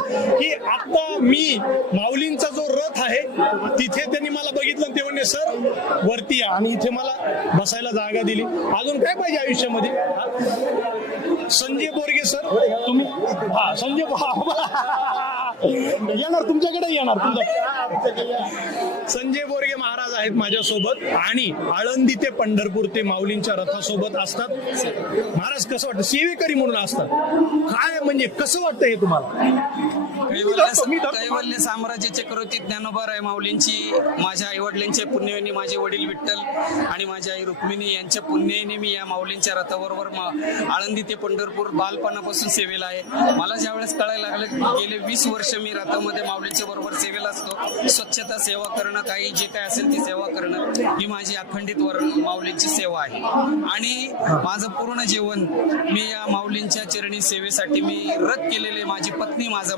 की आता मी माऊलींचा जो रथ आहे तिथे त्यांनी मला बघितलं आणि ते म्हणले सर वरती या, आणि इथे मला बसायला जागा दिली. अजून काय पाहिजे आयुष्यामध्ये? संजय बोरगे सर तुम्ही, हा संजय येणार तुमच्याकडे येणार. संजय बोरगे महाराज आहेत माझ्यासोबत आणि आळंदी ते पंढरपूर ते माऊलींच्या रथासोबत असतात. महाराज कसं वाटतं सेवेकरी म्हणून असतात, काय म्हणजे कसं वाटतं हे तुम्हाला? कैवल्य साम्राज्य चक्रवर्ती ज्ञानोबा माऊलींची, माझ्या आई वडिलांच्या पुण्याने, माझे वडील विठ्ठल आणि माझी आई रुक्मिणी यांच्या पुण्याने मी या माऊलींच्या रथाबरोबर आळंदी ते पंढरपूर बालपणापासून सेवेला आहे. मला ज्यावेळेस कळायला लागलं, गेले 20 वर्ष मी रथामध्ये माऊलींच्या बरोबर सेवेला असतो. स्वच्छता सेवा करणं, काही जे काय असेल ती सेवा करणं, ही माझी अखंडित माऊलींची सेवा आहे. आणि माझं पूर्ण जीवन मी या माऊलींच्या चरणी सेवेसाठी मी रत केलेले. माझी पत्नी, माझा